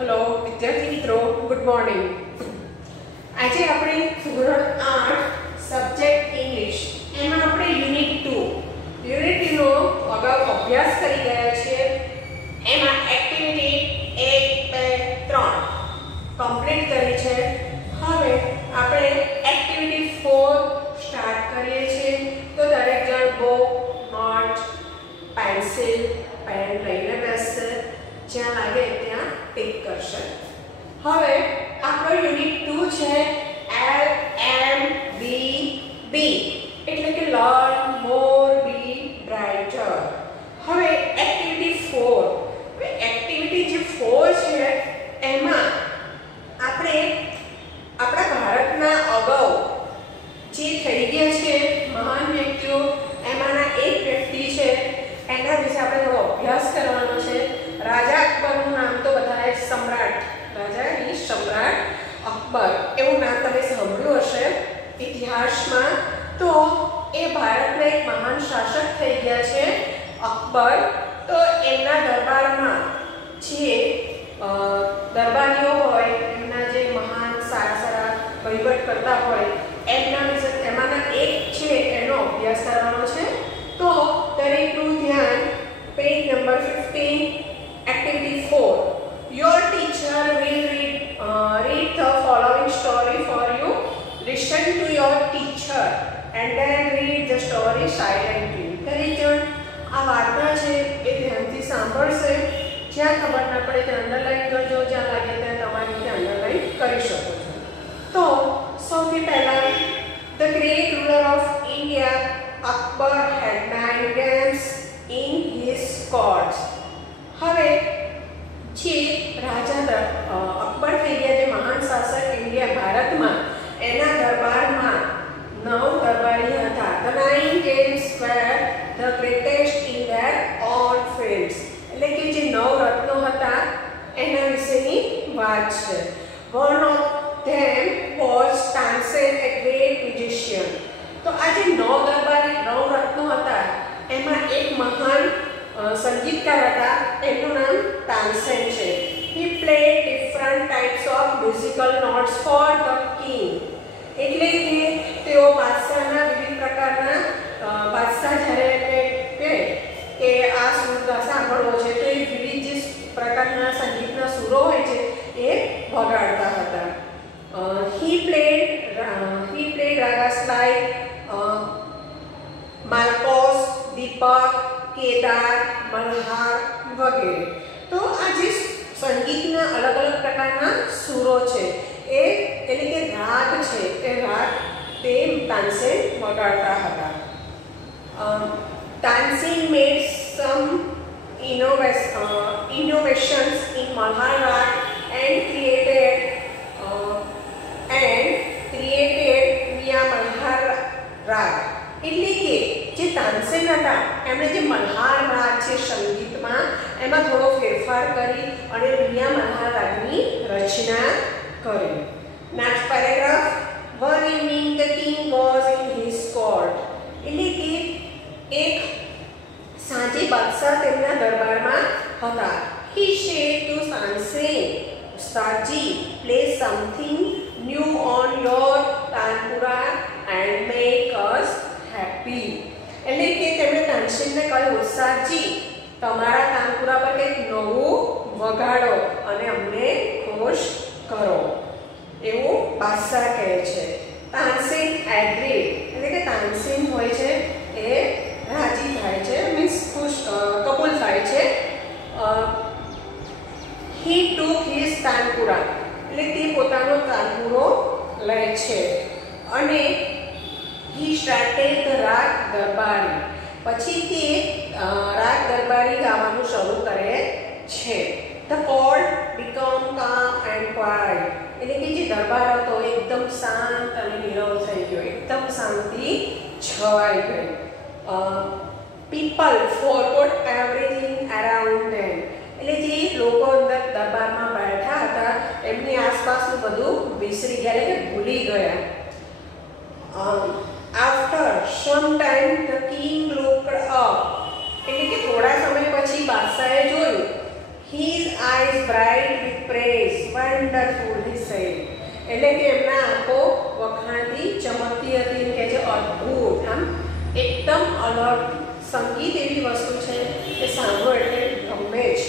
Hello विद्यार्थी मित्रों, good morning. आज આપણે ધોરણ 8 સબ્જેક્ટ ઇંગ્લિશ એમાં આપણે યુનિટ 2 નો અગાઉ અભ્યાસ કરી ગયા છીએ। એમાં એક્ટિવિટી 1 2 3 કમ્પ્લીટ કરી છે। હવે આપણે એક્ટિવિટી 4 સ્ટાર્ટ કરીએ છીએ। તો દરેક જણ બુક, નોટ, પેન્સિલ, પેન લઈને બેસશે, જ્યાં લાગે ત્યાં ટિક કરશે। હવે આપણો યુનિટ 2 છે LMBB એટલે કે લર્ન મોર બી બ્રાઇટર। હવે એક્ટિવિટી 4, એક્ટિવિટી જે 4 છે એમાં આપણે આપણા ભારતના અગાઉ જે થઈ ગયા છે મહાન વ્યક્તિઓ, એમાંના એક વ્યક્તિ છે એના વિશે આપણે થોડો અભ્યાસ કરવાનો છે। રાજા અકબરનું નામ તો બધાએ સમ્રાટ, રાજા એટલે સમ્રાટ અકબર એવું નામ તમે સાંભળ્યું હશે ઇતિહાસમાં। તો એ ભારતના એક મહાન શાસક થઈ ગયા છે અકબર। તો એમના દરબારમાં જે દરબારીઓ હોય, એમના જે મહાન સારા સારા વહીવટ કરતા હોય, એમના વિશે એમાંના એક છે એનો અભ્યાસ કરવાનો છે। તો દરેકનું ધ્યાન page number 15 Activity 4. Your teacher will read the following story for you. Listen to your teacher and then read the story silently. દરેક જણ આ વાર્તા છે એ ધ્યાનથી સાંભળશે। જ્યાં ખબર ના પડે ત્યાં અંડરલાઈન કરજો, જ્યાં લાગે ત્યાં તમારી રીતે અંડરલાઈન કરી શકો છો। તો સૌથી પહેલા The great ruler of India, Akbar had 9 games in his courts. હવે જે રાજા અકબર થઈ ગયા, જે મહાન શાસક ઇન્ડિયા ભારતમાં, એના દરબારમાં 9 દરબારી હતા। The 9 games were the greatest in their own fields. એટલે કે જે 9 રત્નો હતા એના વિશેની વાત છે। One of them was Tansen, a great magician. તો આ જે 9 દરબારી 9 રત્નો હતા એમાં એક મહાન સંગીતકાર હતા, એનું નામ તાનસેન છે। He played different types of musical notes for the king. એટલે કે તેઓ બાદશાહના વિવિધ પ્રકારના બાદશાહ જ્યારે કહે કે આ સૂર સાંભળવો છે તો એ વિવિધ જે પ્રકારના સંગીતના સૂરો હોય છે એ વગાડતા હતા। He played ragas like માલકોસ, દીપક, કેદાર, મલ્હાર વગેરે। તો આ જે સંગીતના અલગ અલગ પ્રકારના સૂરો છે એ એટલે કે રાગ છે, એ રાગ તે તાનસેન વગાડતા હતા। તાનસેન મેડ સમ innovations in Malhar rag and created Miya Malhar rag। એટલે કે જે તાનસેન હતા એમણે જે મલ્હાર રાગ છે સંગીતમાં એમાં થોડો ફેરફાર કરી અને મિયા મલ્હાર રાગની રચના કરી। Next paragraph, one evening the king was in his court. એટલે કે એક સાંજે બાદશાહ તેમના દરબારમાં હતા। He said to Tansen, Ustadji, play something new on your tanpura and make us happy. એટલે કે તેમણે તાનસેનને કહ્યું, ઉસ્તાદજી તમારા તાનપુરા પર કંઈક નવું વગાડો અને અમને ખુશ કરો, એવું બાદશાહ કહે છે। તાનસેન એગ્રી એટલે કે તાનસેન હોય છે એ રાજી થાય છે, મીન્સ ખુશ કબૂલ થાય છે। He took his તાનપુરા એટલે તે પોતાનો તાનપુરો લે છે અને he started the રાગ દરબારી, પછી તે રાગ દરબારી ગાવાનું શરૂ કરે છે। The court become calm and quiet. એટલે કે જે દરબાર હતો એકદમ શાંત અને નીરવ થઈ ગયો, એકદમ શાંતિ છવાઈ ગઈ। People forgot everything around them. એટલે જે લોકો અંદર દરબારમાં બેઠા હતા એમની આસપાસનું બધું વિસરી ગયા, એટલે કે ભૂલી ગયા। After some time the king looked up. એટલે કે થોડા સમય પછી બાદશાહે જોયું, his eyes bright with praise. Wonderful he said. એટલે કે એમના આંખો વખાણથી ચમકતી હતી, એમ કે છે અદ્ભુત, આમ એકદમ અલગ. સંગીત એવી વસ્તુ છે કે સાંભળો એટલે ગમે જ.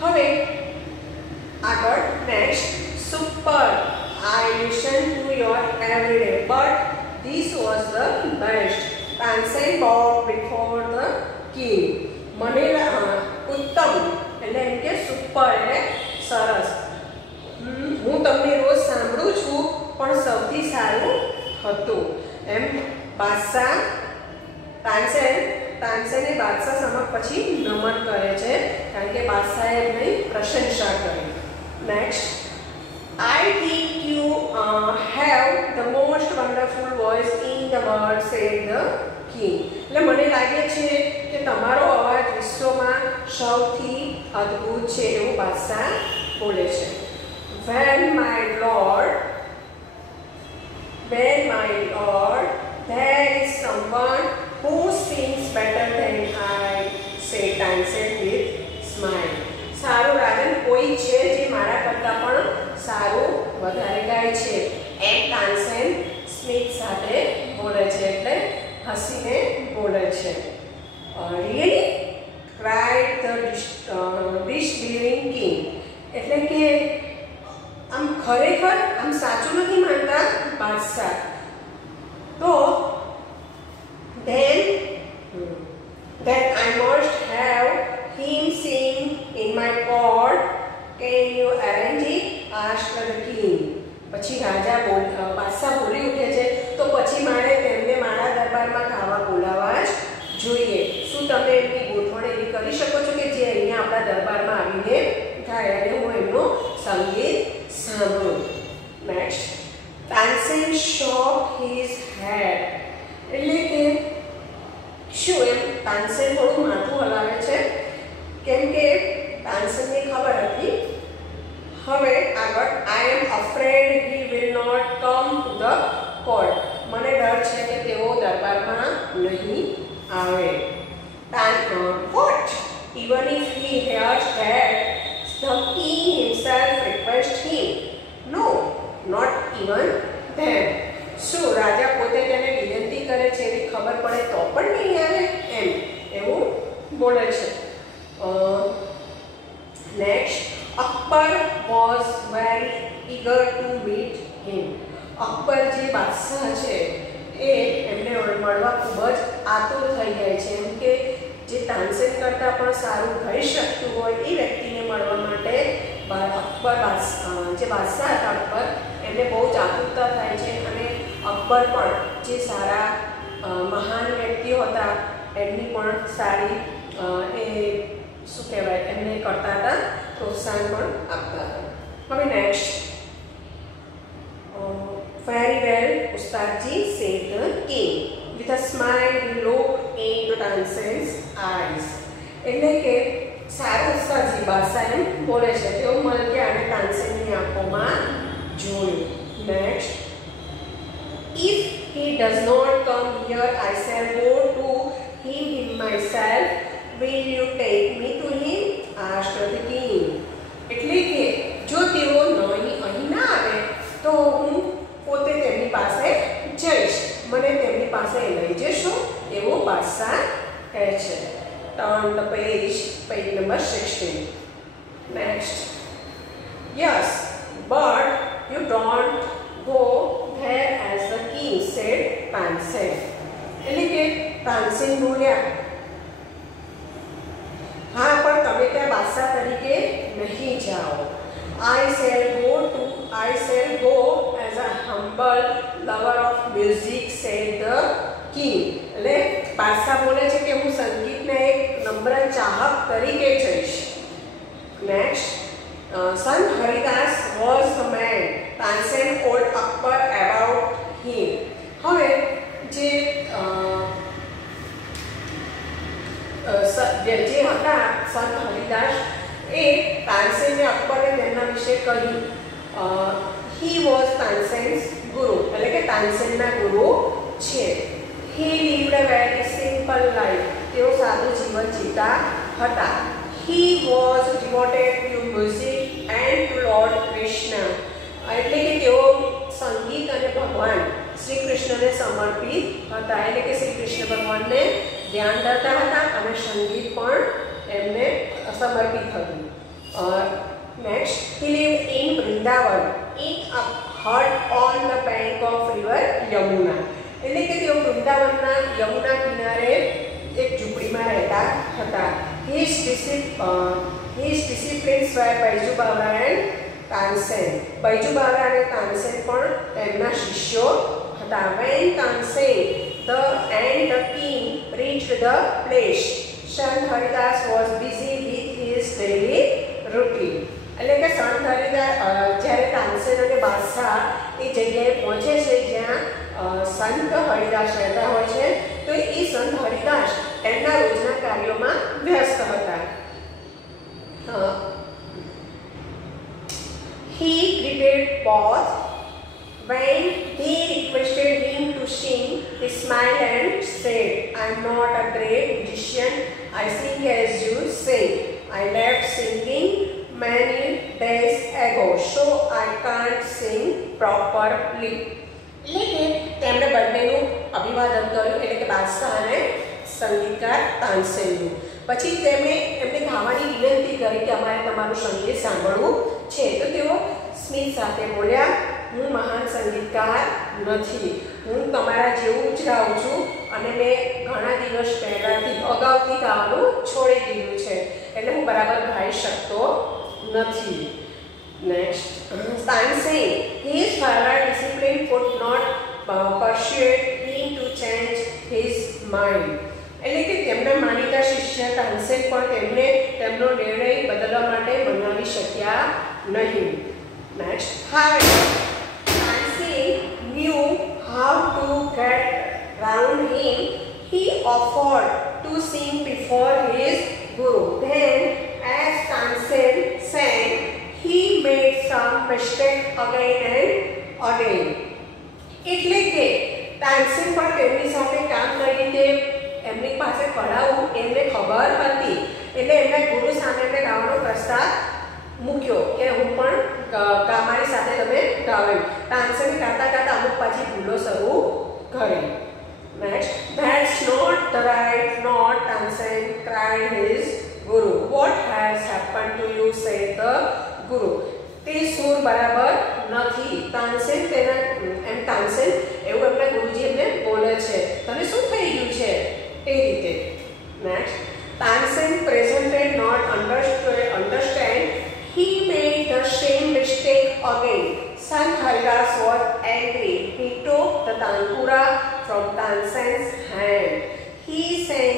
હવે આગળ next, super. I listen to your every day, but this was the best. Tansen bowed before the king. મને ઉત્તમ એટલે એમ કે સુપર એટલે સરસ. હું તમને રોજ સાંભળું છું પણ સૌથી સારું હતું એમ બાદશાહ તાનસેને બાદશાહ સમક્ષ પછી નમન કરે છે, કારણ કે બાદશાહે એમની પ્રશંસા કરી. Next, I think you have the most wonderful voice in the world, said the king. એટલે મને લાગે છે કે તમારો અવાજ વિશ્વમાં સૌથી અદ્ભુત છે એવું બાદશાહ બોલે છે. Well, my lord, there is someone who sings better than I, said Tansen with smile. સારું રાજન, કોઈ છે જે મારા કરતાં પણ સારું વધારે ગાય છે એમ તાનસેન સ્મિત સાથે બોલે છે, એટલે હસીને બોલે છે. Really? cried the disbelieving king. એટલે કે આમ ખરેખર આમ સાચું નથી માનતા બાદશાહ. તો then I must have him sing in my court. Can you arrange it? asked the king. પછી રાજા બાદશાહ બોલી ઉઠે છે, તો પછી મારે તેમને મારા દરબારમાં ખાવા બોલાવવા જ જોઈએ. શું તમે એમની ગોઠવણ એવી કરી શકો છો કે જે અહીંયા આપણા દરબારમાં આવીને ગાય અને હું એમનું સંગીત સાંભળું? Next, Tansen shook his head. એટલે કે શું એમ તાનસેન થોડું માથું હલાવે છે, કેમ કે તાનસેનને ખબર હતી. હવે આગળ, I am afraid he will not come to the court. મને ડર છે કે તેઓ દરબારમાં નહીં આવે. What? Even if he hears that the king himself requests him? No, not even then. શું રાજા પોતે તેને વિનંતી કરે છે એવી ખબર પડે તો પણ નહીં આવે એમ એવું બોલે છે. Next, Akbar was very eager to meet him. Akbar જે બાદશાહ છે એ એમને મળવા ખૂબ જ આતુર થઈ જાય છે, એમ કે જે તાનસેન કરતાં પણ સારું ગાઈ શકતું હોય એ વ્યક્તિને મળવા માટે અકબર જે બાદશાહ હતા અકબર એમને બહુ જ આતુરતા થાય છે. અને અકબર પણ જે સારા મહાન વ્યક્તિઓ હતા એમની પણ સારી એ શું કહેવાય એમને કરતા હતા, પ્રોત્સાહન પણ આપતા હતા. હવે next, very well, Ustadji, said the king. With a smile, he looked into Tansen's eyes. એટલે કે સારું ઉસ્તાદજી બાદશાહ એમ બોલે છે, તેઓ મલક્યા અને તાનસેનની આંખોમાં જોયું. Next, if he does not come here, I shall go to him myself. Will you take me to him? asked the king. એટલે કે જો તેઓ અહીં ના આવે તો હું પોતે તેમની પાસે જઈશ, મને તેમની પાસે લઈ જશો એવું બાદશાહ કહે છે. Turn the page number 16. Next, yes, but you don't go there as the king, said Tansen. એટલે કે તાનસેન બોલ્યા, હા પણ તમે ત્યાં બાદશાહ તરીકે નહીં જાઓ. I shall go as a humble lover of music, said the king. એટલે બાદશાહ બોલે છે કે હું સંગીતના એક નમ્ર ચાહક તરીકે જઈશ. Next, Sant Haridas was the man. Tansen told Akbar about him. હવે જે હતા સંત હરિદાસ એ તાનસેનને અકબરને તેમના વિશે કહ્યું. He was Tansen's guru, એટલે કે તાનસેનના ગુરુ છે. He lived a very simple life. તેઓ સાદું જીવન જીવતા હતા. He was devoted to music and to Lord Krishna. Krishna એટલે કે તેઓ સંગીત અને ભગવાન શ્રી કૃષ્ણને સમર્પિત હતા, એટલે કે શ્રી કૃષ્ણ ભગવાનને ધ્યાન ધરતા હતા અને સંગીત પણ એમને સમર્પિત હતું. Next, he lived in Vrindavan in a hut on the bank of river Yamuna. એટલે કે તેઓ વૃંદાવનના યમુના કિનારે એક ઝૂંપડીમાં રહેતા હતા. His disciples were Baiju Bawra and Tansen. Baiju Bawra અને તાનસેન પણ તેમના શિષ્યો હતા. When Tansen and the king reached the place, Sant Haridas was busy with his daily routine. એટલે કે સંત હરિદાસ જ્યારે તાનસેન અને બાદશાહ એ જગ્યાએ પહોંચે છે જ્યાં સંત હરિદાસ રહેતા હોય છે, તો એ સંત હરિદાસ એમના રોજના કાર્યોમાં વ્યસ્ત હતા. He greeted both. When they requested him to sing, he smiled and said, "I am not a great musician. I sing as you sing. I left singing many days ago, so I can't sing properly." એટલે કે તેમણે બંનેનું અભિવાદન કર્યું, એટલે કે બાદશાહ અને સંગીતકાર તાનસેનનું. પછી તેમણે એમને ગાવાની વિનંતી કરી કે અમારે તમારું સંગીત સાંભળવું છે. તો તેઓ સ્મિત સાથે બોલ્યા, હું મહાન સંગીતકાર નથી, હું તમારા જેવું જ ગાઉં છું અને મેં ઘણા દિવસ પહેલાંથી અગાઉથી ગાવાનું છોડી દીધું છે, એટલે હું બરાબર ગાઈ શકતો નથી. Next, Tansen, his father discipline could not persuade him to change his mind. એટલે કે તેમના માનીતા શિષ્ય તાનસેન પણ તેમને તેમનો નિર્ણય બદલવા માટે મનાવી શક્યા નહીં. Next, however, Tansen knew how to get round him. He offered to sing before his guru. Then, as Tansen sang, he made some mistake again and again. એટલે કે તાનસેન પણ તેમની સાથે કામ કરીને એમની પાસે કળાઓ એમને ખબર હતી, એટલે એમના ગુરુ સામે એમને ગાવાનો પ્રસ્તાવ મૂક્યો કે હું પણ મારી સાથે તમે ગાઓ. તાનસેન ગાતા ગાતા અમુક પાછી ભૂલો શરૂ કરી. Next, "That's not the right note," Tansen cried his guru. "What has happened to you?" said the guru. તે સુર બરાબર નથી. તાનસેન એવું એમના ગુરુજી એમને બોલે છે, તને શું થઈ ગયું છે એ રીતે. Next, Tansen pretended not understand. He made the same mistake again. Sant Haridas was angry. He took the tanpura from Tansen's hand. He sang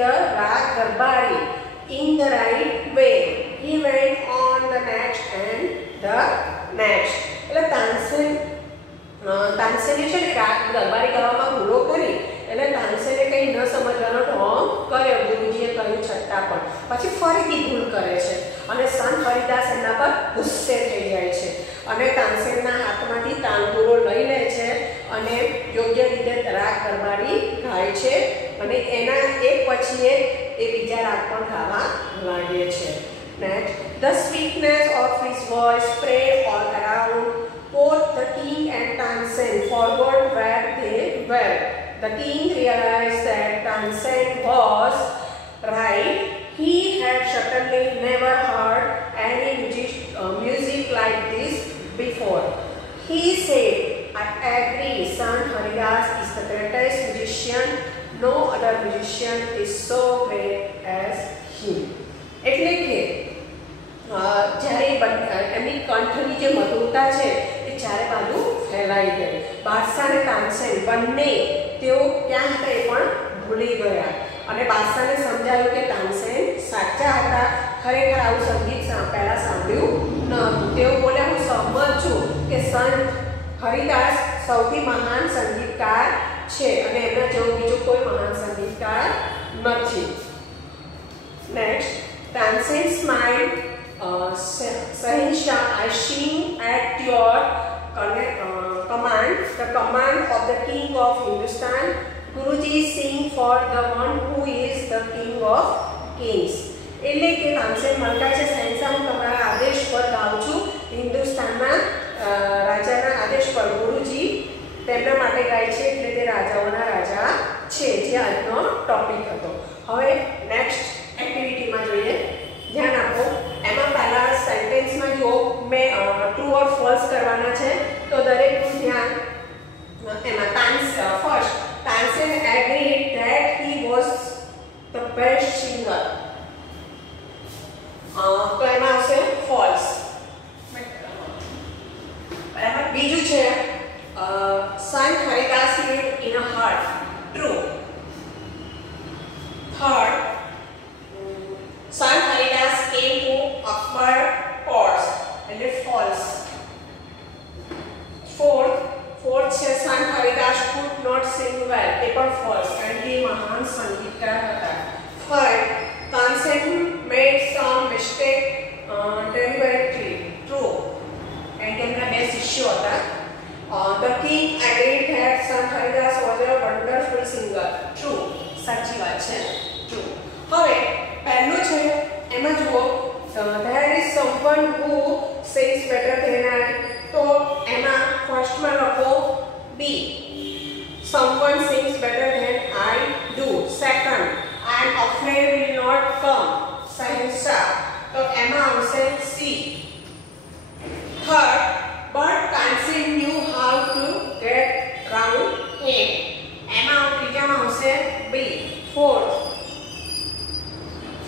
the rag Darbari in the right way. He went on the next and the next. એટલે તાનસેને છે ને રાગ દરબારી ગાવામાં ભૂલો કરી, એટલે તાનસેને કંઈ ન સમજવાનો ઢોંગ કર્યો, ગુરુજીએ કહ્યું છતાં પણ પછી ફરીથી ભૂલ કરે છે અને સંત હરિદાસ એમના પર ગુસ્સે થઈ જાય છે અને તાનસેનના હાથમાંથી તાનપુરો લઈ લે છે અને યોગ્ય રીતે રાગ દરબારી ગાય છે અને એના એક પછી એક એ બીજા રાગ પણ ગાવા લાગે છે. Next, the sweetness of his voice spread all around. Both the king and Tansen forgot where they were. The king realized that Tansen was right. He had certainly never heard any music like this before. He said, "I agree, Sant Haridas is the greatest musician. No other musician is so great as him." એટલે કે જ્યારે એમની કંઠની જે મધુરતા છે એ ચારે બાજુ ફેલાઈ ગઈ. બાદશાહ અને તાનસેન બંને તેઓ ક્યાં હતા એ પણ ભૂલી ગયા અને બાદશાહને સમજાયું કે તાનસેન સાચા હતા, ખરેખર આવું સંગીત પહેલાં સાંભળ્યું ન હતું. તેઓ બોલ્યા, હું સહમત છું કે સંત હરિદાસ સૌથી મહાન સંગીતકાર છે અને એમના જેવો બીજો કોઈ મહાન સંગીતકાર નથી. Next, Tansen smiled. Sahinsha, I sing at your command, the command of the king of Hindustan. Guruji sing for the one who is the king of kings. એટલે કે તાનસેન મળતા છે, સહેનશાહ હું ચલો ગુરુજી તેમના માટે ગાય છે એટલે તે રાજાઓના રાજા છે, જે આજનો ટોપિક હતો. હવે નેક્સ્ટ એક્ટિવિટીમાં જોઈએ, ધ્યાન આપો. એમાં પહેલા સેન્ટેન્સમાં જુઓ, મેં ટ્રુ ઓર ફોલ્સ કરવાના છે, તો દરેકનું ધ્યાન એમાં. First, Tansen agreed that he was the best singer. તો એમાં આવશે ફોલ્સ. બરાબર. બીજું છે Sant Haridas lived in a hut. True. Third, Sant Haridas came to Akbar courts. And false. Fourth છે Sant Haridas could not sing well. એ પણ false. કારણ કે મહાન સંગીતકાર હતા. Third, Tansen made some mistake deliberately. True. And તેમના બે શિષ્યો હતા. The king agreed that Sant Haridas was a wonderful singer. True. સાચી વાત છે. True. હવે પહેલું છે એમાં જુઓ, there is someone who sings better than I. તો એમાં ફર્સ્ટમાં લખો B. Someone sings better than I do. Second, I am afraid will not come. Sahinsa. તો એમાં આવશે C. Third, but Tansen knew how to get round him. એમાં ત્રીજામાં આવશે B.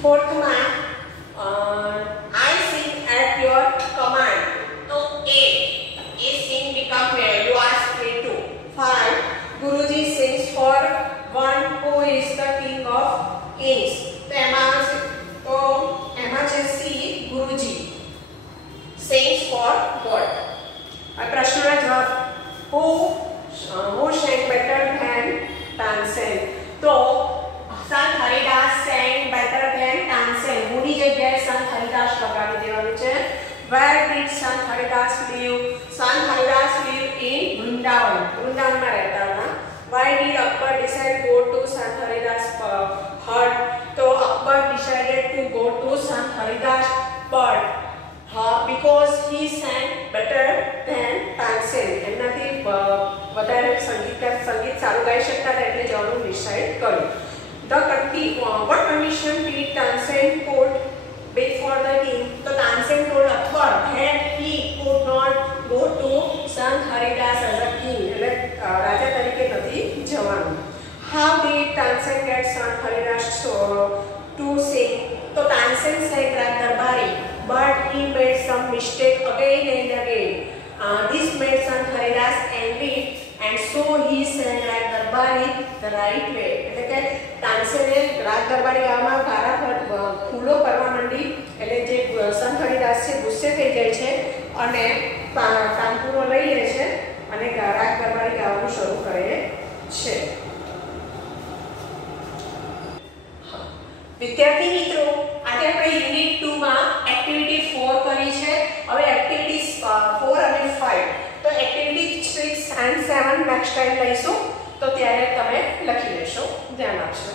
Fourthમાં I sing at your command. તો A sing become you ask me to. 5, Guruji sings for one who is the king of kings. તો એમાં છે C. Guruji sings for God. આ પ્રશ્નનો જવાબ, who sang better than Tansen. તો Sant Haridas sang better than Tansen. ની જગ્યાએ Sant Haridas લગાવી દેવાનું છે. Where did Sant Haridas live? Sant Haridas lived in Vrindavan. વૃંદાવનમાં રહેતા હતા. Why did Akbar decide go to Sant Haridas hut? તો Akbar decided to go to Sant Haridas hut because he sang better than Tansen. એમનાથી વધારે સંગીત સારું ગાઈ શકતા હતા એટલે જવાનું ડિસાઈડ કર્યું. What permission did Tansen put before the king? So Tansen told Akbar that he could not go to Sant Haridas as a king. એટલે રાજા તરીકે નથી જવાનું. How did Tansen get Sant Haridas to sing? So Tansen sang Rag Darbari, but he made some mistake again and again. This made Sant Haridas angry, and so he sang Rag Darbari the right way. એટલે કે તાનસેને રાગ દરબારી ગાવામાં વારાફરત ફૂલો કરવા માંડી, એટલે જે સંત હરિદાસ છે ગુસ્સે થઈ જાય છે અને તાનપુરો લઈ લે છે અને રાગ દરબારી ગાવાનું શરૂ કરે છે. વિદ્યાર્થી મિત્રો, આજે આપણે યુનિટ 2 માં એક્ટિવિટી 4 કરી છે. હવે એક્ટિવિટી 4 અને 5, તો એક્ટિવિટી 6 and 7 નેક્સ્ટ ટાઈમ લઈશું, તો ત્યારે તમે લખી લેશો. ધ્યાન આપશો.